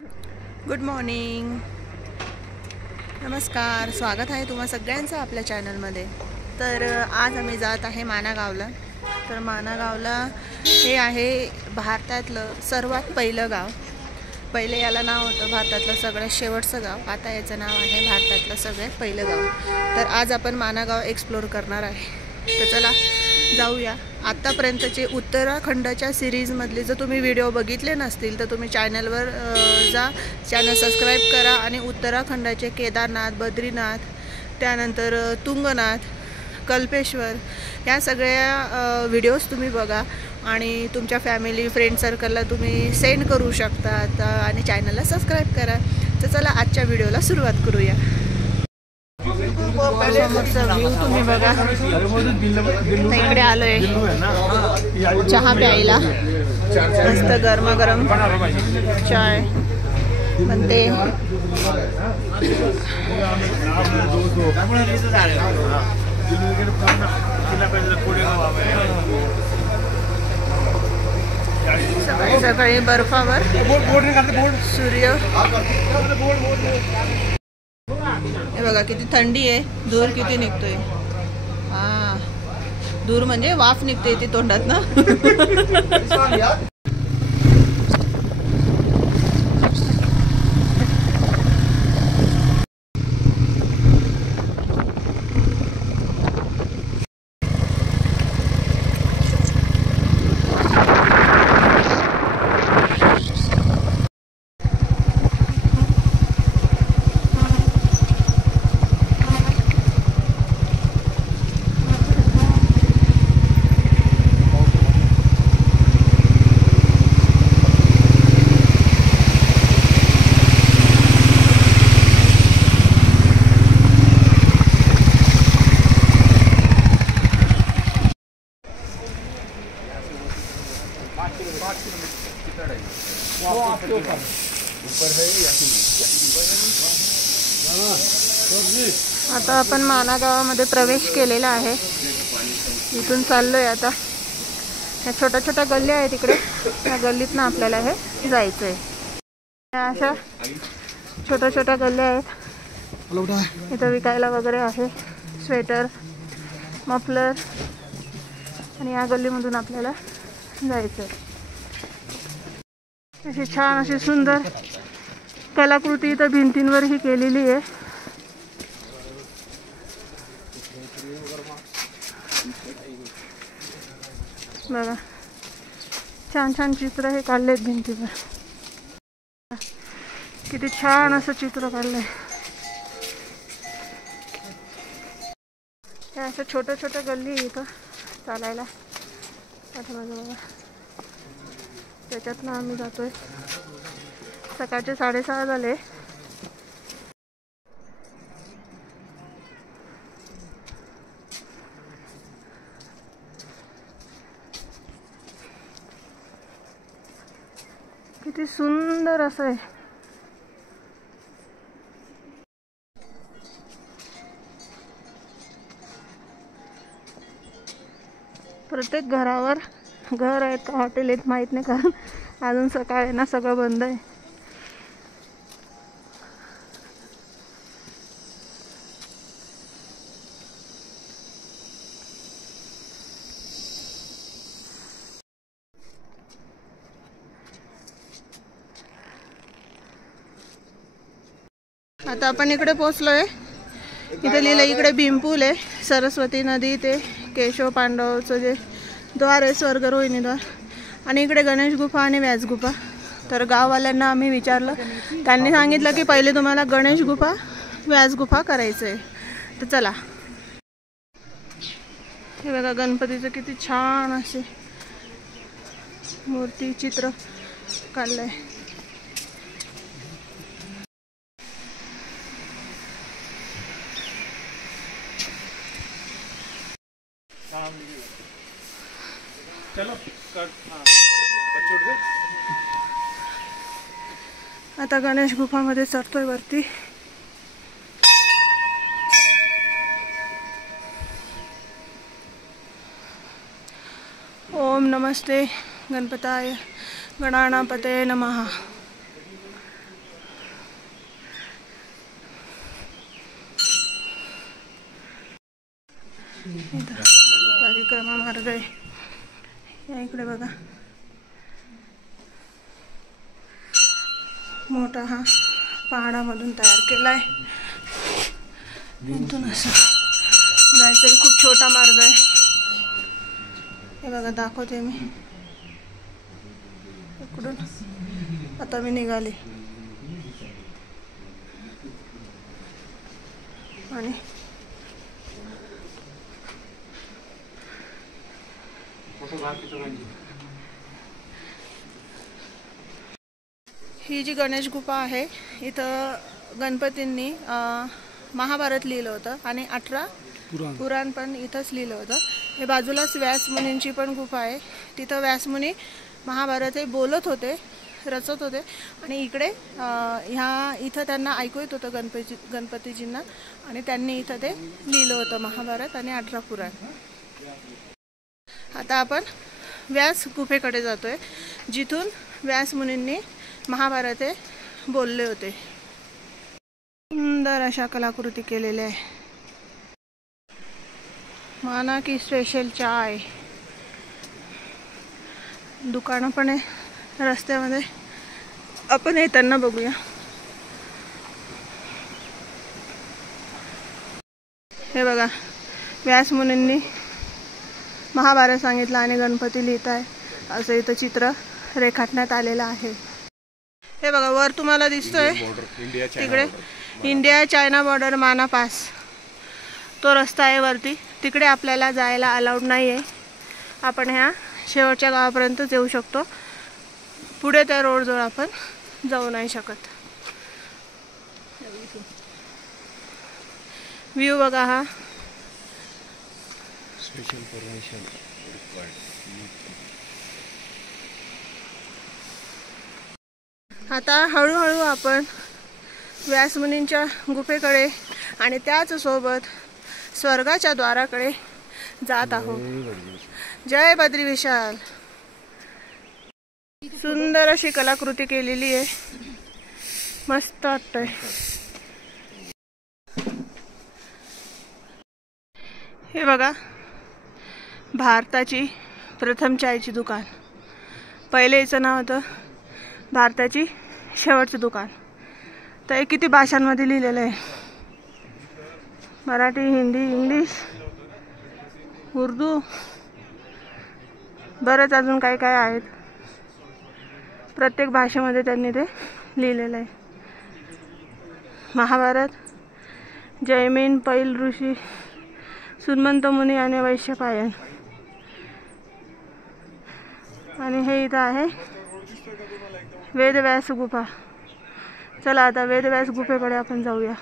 Good morning, नमस्कार. स्वागत आहे तुम्हा सगळ्यांचं आपल्या चॅनलमध्ये. तर आज आम्ही जात आहे मानागावला. तर मानागावला हे आहे भारतातलं सर्वात पहिलं गाव. पहिले याला नाव होतं भारतातलं सगळ्यात शेवटचं गाव. आता याचं नाव आहे भारतातलं सगळ्यात पहिलं गाव. तर आज आपण मानागाव एक्सप्लोर करणार आहे. तर चला जाऊया. आत्तापर्यंतचे उत्तराखंडच्या सिरीजमधले जर तुम्ही व्हिडिओ बघितले नसतील तर तुम्ही चॅनलवर जा, चॅनल सबस्क्राईब करा आणि उत्तराखंडाचे केदारनाथ, बद्रीनाथ, त्यानंतर तुंगनाथ, कल्पेश्वर या सगळ्या व्हिडिओज तुम्ही बघा आणि तुमच्या फॅमिली फ्रेंड सर्कलला तुम्ही सेंड करू शकता आणि चॅनलला सबस्क्राईब करा. तर चला आजच्या व्हिडिओला सुरुवात करूया. समोरचा व्ह्यू तुम्ही बघा. इकडे आलोय चहा प्यायला. मस्त गरमागरम चाय म्हणते. सकाळी सकाळी बर्फावर सूर्य. हे बघा किती थंडी आहे. धूर किती निघतोय. हा, धूर म्हणजे वाफ निघते ती तोंडात ना. आता आपण मानागावामध्ये प्रवेश केलेला आहे. इथून चाललोय आता. ह्या छोट्या छोट्या गल्ल्या आहेत तिकडे. त्या गल्लीतनं आपल्याला हे जायचं आहे. अशा छोट्या छोट्या गल्ल्या आहेत. इथं विकायला वगैरे आहे स्वेटर, मफलर. आणि या गल्लीमधून आपल्याला जायचं आहे. अशी छान अशी सुंदर कलाकृती इथं भिंतींवर ही केलेली आहे. बघा छान छान चित्र हे काढलेत भिंतीवर. किती छान असं चित्र काढलंय. हे असं छोट्या छोट्या गल्ली इथं चालायला. आता बघा त्याच्यातनं आम्ही जातोय. सकाळचे 6:30 झाले. किती सुंदर असं आहे. प्रत्येक घरावर घर आहेत का हॉटेल आहेत माहीत नाही, कारण अजून सकाळ आहे ना, सगळं बंद आहे. आता आपण इकडे पोहोचलोय. इथे लिहिलं इकडे भीमपूल आहे, सरस्वती नदी, ते केशव पांडवचं जे द्वार आहे, स्वर्ग रोहिणी द्वार. आणि इकडे गणेश गुफा आणि व्यास गुफा. तर गाववाल्यांना आम्ही विचारलं, त्यांनी सांगितलं की पहिले तुम्हाला गणेश गुफा व्यास गुफा करायचं आहे. तर चला. हे बघा गणपतीचं किती छान असे मूर्ती चित्र काढलंय. आता गणेश गुफामध्ये चढतोय वरती. ओम नमस्ते गणपताय गणानापते नमः. इथं परिक्रमा मार्ग आहे. या इकडे बघा मोठा हा पहाडामधून तयार केला आहे. इथून असं जायचं. खूप छोटा मार्ग आहे. हे बघा दाखवते मी इकडून. आता मी निघाले आणि ही जी गणेश गुफा आहे इथं गणपतींनी महाभारत लिहिलं होतं आणि 18 पुराण पण इथंच लिहिलं होतं. हे बाजूलाच व्यासमुनींची पण गुफा आहे. तिथं व्यासमुनी महाभारत हे बोलत होते, रचत होते आणि इकडे इथं त्यांना ऐकू येत होतं गणपतीजींना आणि त्यांनी इथं ते लिहिलं होतं महाभारत आणि 18 पुराण. आता आपण व्यास गुफेकडे जातोय जिथून व्यासमुनींनी महाभारत हे बोलले होते. सुंदर अशा कलाकृती केलेल्या आहे. माना की स्पेशल चाय. दुकानं पण आहे रस्त्यामध्ये. आपण येताना बघूया. हे बघा व्यासमुनींनी महाभारत सांगितलं आणि गणपती लिहित आहे असं इथं चित्र रेखाटण्यात आलेलं आहे. हे बघा वर तुम्हाला दिसतोय तिकडे इंडिया चायना बॉर्डर माना पास. तो रस्ता आहे वरती. तिकडे आपल्याला जायला अलाउड नाही आहे. आपण ह्या शेवटच्या गावापर्यंतच येऊ शकतो. पुढे त्या रोडजवळ आपण जाऊ नाही शकत. व्ह्यू बघा हा. Special permission. आता हळूहळू आपण व्यासमुनींच्या गुफेकडे आणि त्याच सोबत स्वर्गाच्या द्वाराकडे जात आहोत. जय बद्री विशाल. सुंदर अशी कलाकृती केलेली आहे. मस्त वाटतंय. हे बघा भारताची प्रथम चायची दुकान. पहिले याचं नाव होतं भारताची शेवटची दुकान. तर हे किती भाषांमध्ये लिहिलेलं आहे. मराठी, हिंदी, इंग्लिश, उर्दू, बरंच अजून काय काय आहेत. प्रत्येक भाषेमध्ये त्यांनी ते लिहिलेलं आहे. महाभारत, जैमिन, पैल ऋषी, सुमंत मुनी आणि वैशंपायन. आणि हे इथं आहे वेदव्यास गुफा. चला आता वेदव्यास गुफेकडे आपण जाऊया.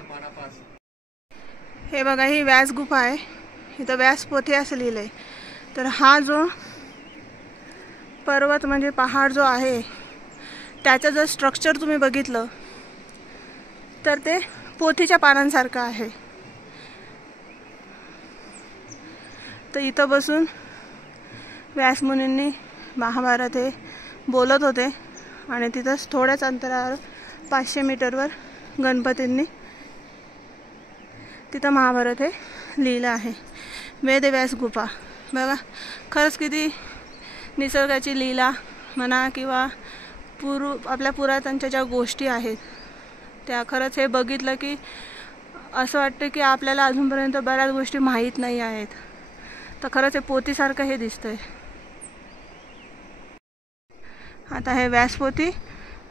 हे बघा ही व्यास गुफा आहे. इथं व्यासपोथी असं लिहिलंय. तर हा जो पर्वत म्हणजे पहाड जो आहे त्याचं जर स्ट्रक्चर तुम्ही बघितलं तर ते पोथीच्या पानांसारखं आहे. तर इथं बसून व्यासमुनींनी महाभारत हे बोलत होते आणि तिथंच थोड्याच अंतरावर 500 मीटरवर गणपतींनी तिथं महाभारत हे लिहिलं आहे. वेदव्यास गुफा बघा. खरंच किती निसर्गाची लीला म्हणा किंवा आपल्या पुरातनच्या ज्या गोष्टी आहेत त्या खरंच हे बघितलं की असं वाटतं की आपल्याला अजूनपर्यंत बऱ्याच गोष्टी माहीत नाही आहेत. तर खरंच हे पोथीसारखं हे दिसतंय. आता हे व्यासपोथी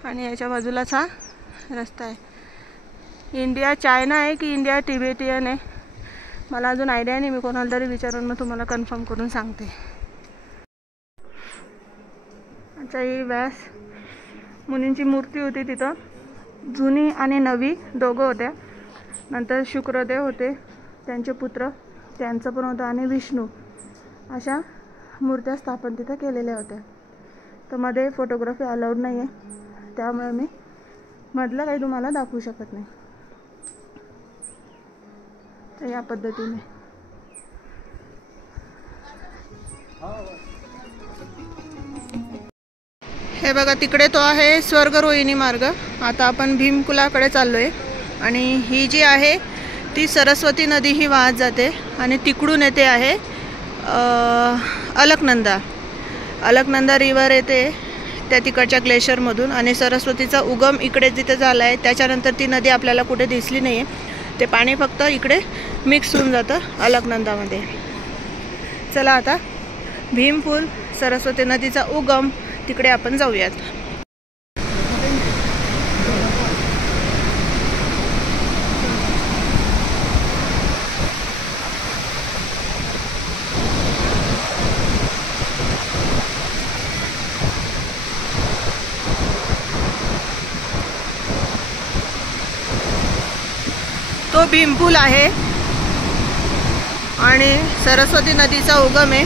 आणि याच्या बाजूलाच हा रस्ता आहे. इंडिया चायना आहे की इंडिया तिबेटियन आहे मला अजून आयडिया नाही. मी कोणाला तरी विचारून मग तुम्हाला कन्फर्म करून सांगते. अच्छा ही व्यास मुनींची मूर्ती होती तिथं. जुनी आणि नवी दोघं होत्या. नंतर शुक्रदेव होते, त्यांचे पुत्र त्यांचं पण होतं आणि विष्णू. अशा मूर्त्या स्थापन तिथं केलेल्या होत्या. तर मध्ये फोटोग्राफी अलाउड नाही आहे त्यामुळे मी मधलं काही तुम्हाला दाखवू शकत नाही. तर या पद्धतीने हे बघा तिकडे तो आहे स्वर्ग रोहिणी मार्ग. आता आपण भीमकुलाकडे चाललोय आणि ही जी आहे ती सरस्वती नदी ही वाहत जाते आणि तिकडून येते आहे अलकनंदा रिव्हर येते त्या तिकडच्या ग्लेशियरमधून आणि सरस्वतीचा उगम इकडे जिथे झाला आहे त्याच्यानंतर ती नदी आपल्याला कुठे दिसली नाही आहे. ते पाणी फक्त इकडे मिक्स होऊन जातं अलकनंदामध्ये. चला आता भीमपूल सरस्वती नदीचा उगम तिकडे आपण जाऊयात. तो भीमपूल आहे आणि सरस्वती नदीचा उगम आहे.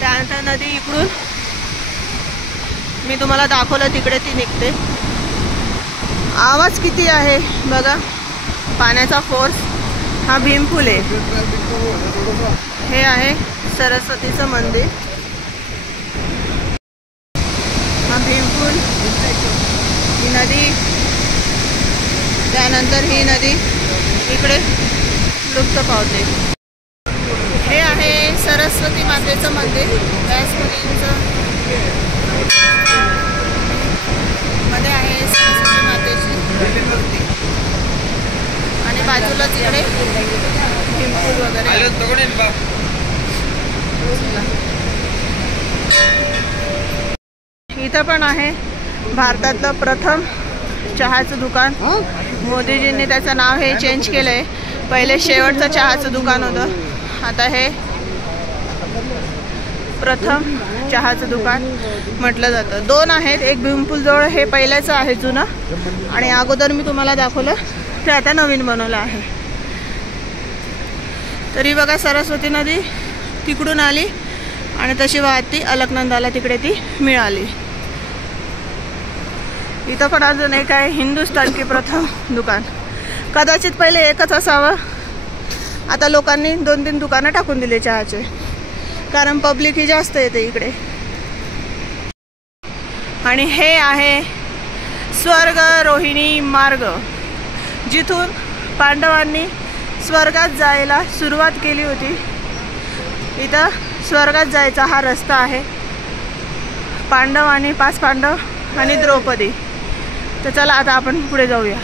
त्यानंतर नदी इकडून मी तुम्हाला दाखवलं तिकडे ती निघते. आवाज किती आहे बघा पाण्याचा फोर्स. हा भीमपूल आहे. हे आहे सरस्वतीचं मंदिर. हा भीमपूल, ही नदी, त्यानंतर ही नदी इकडे लुप्त पावते. हे आहे सरस्वती मातेचं मंदिर. व्यासमुनींचं मध्ये आहे सरस्वती मातेची मूर्ती आणि बाजूला तिकडे भीमपूल वगैरे. इथं पण आहे भारतातलं प्रथम चहाचं दुकान. मोदीजींनी त्याचं नाव हे चेंज केलं आहे. पहिले शेवटचं चहाचं दुकान होतं, आता हे प्रथम चहाचं दुकान म्हटलं जातं. 2 आहेत. एक भीमपूल जवळ हे पहिल्याचं आहे जुनं आणि अगोदर मी तुम्हाला दाखवलं ते आता नवीन बनवलं आहे. तरी बघा सरस्वती नदी तिकडून आली आणि तशी वाहत ती अलकनंदाला तिकडे ती मिळाली. इथं पण अजून एक आहे हिंदुस्तान की प्रथम दुकान. कदाचित पहिले एकच असावं. आता लोकांनी 2-3 दुकानं टाकून दिले चहाचे, कारण पब्लिक ही जास्त येते इकडे. आणि हे आहे स्वर्ग रोहिणी मार्ग, जिथून पांडवांनी स्वर्गात जायला सुरुवात केली होती. इथं स्वर्गात जायचा हा रस्ता आहे. पांडव आणि 5 पांडव आणि द्रौपदी. तर चला आता आपण पुढे जाऊया.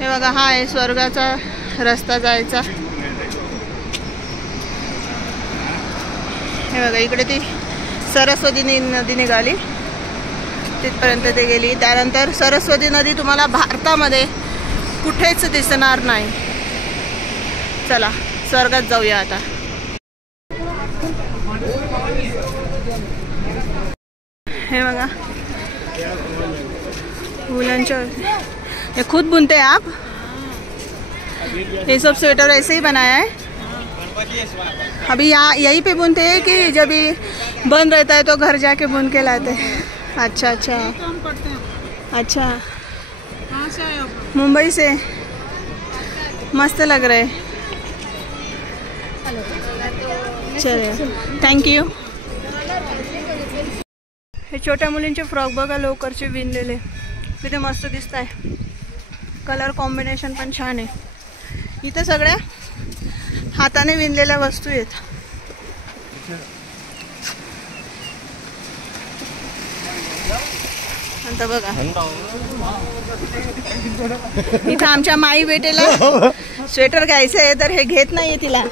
हे बघा हा आहे स्वर्गाचा रस्ता जायचा. हे बघा इकडे ती सरस्वती नदी निघाली, तिथपर्यंत ते गेली. त्यानंतर सरस्वती नदी तुम्हाला भारतामध्ये कुठेच दिसणार नाही. चला स्वर्गात जाऊया आता. हे बघा वूलन, ये खुद बुनते हैं आप? ये सब स्वेटर ऐसे ही बनाया है? अभी यहाँ यहीं पे बुनते हैं कि जब भी बंद रहता है तो घर जाके बुन के लाते हैं? अच्छा अच्छा अच्छा. कहाँ से आए आप? मुंबई से. मस्त लग रहे. चलिए थँक्यू. हे छोट्या मुलींचे फ्रॉक बघा लोकरचे विणलेले, किती मस्त दिसत आहे. कलर कॉम्बिनेशन पण छान आहे. इथं सगळ्या हाताने विणलेल्या वस्तू आहेत. आता बघा इथं आमच्या माई बेटेला स्वेटर घ्यायचं आहे तर हे घेत नाहीये तिला.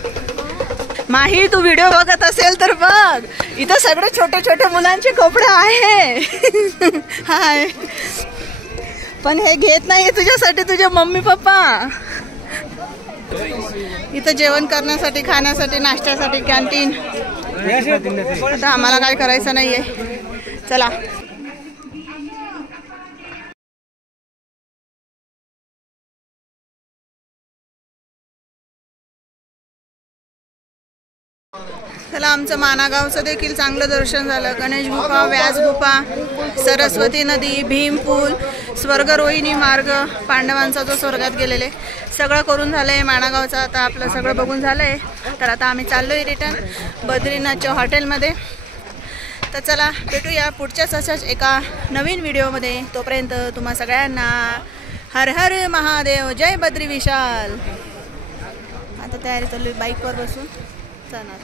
माही तू व्हिडिओ बघत असेल तर बघ, इथं सगळे छोटे छोटे मुलांचे कपडे आहे. हाय, पण हे घेत नाहीये तुझ्यासाठी तुझे मम्मी पप्पा. इथं जेवण करण्यासाठी, खाण्यासाठी, नाश्त्यासाठी कॅन्टीन. आता आम्हाला काय करायचं नाहीये. चला चला आमचं मानागावचं देखील चांगलं दर्शन झालं. गणेश गुफा, व्यास गुफा, सरस्वती नदी, भीमपूल, स्वर्गरोहिणी मार्ग, पांडवांचा जो स्वर्गात गेलेले, सगळं करून झालंय मानागावचं. आता आपलं सगळं बघून झालंय. तर आता आम्ही चाललोय रिटर्न बद्रीनाथच्या हॉटेलमध्ये. तर चला भेटूया पुढच्याच अशाच एका नवीन व्हिडिओमध्ये. तोपर्यंत तुम्हा सगळ्यांना हर हर महादेव, जय बद्री विशाल. आता तयारी चालू आहे बाईकवर बसून जाणार.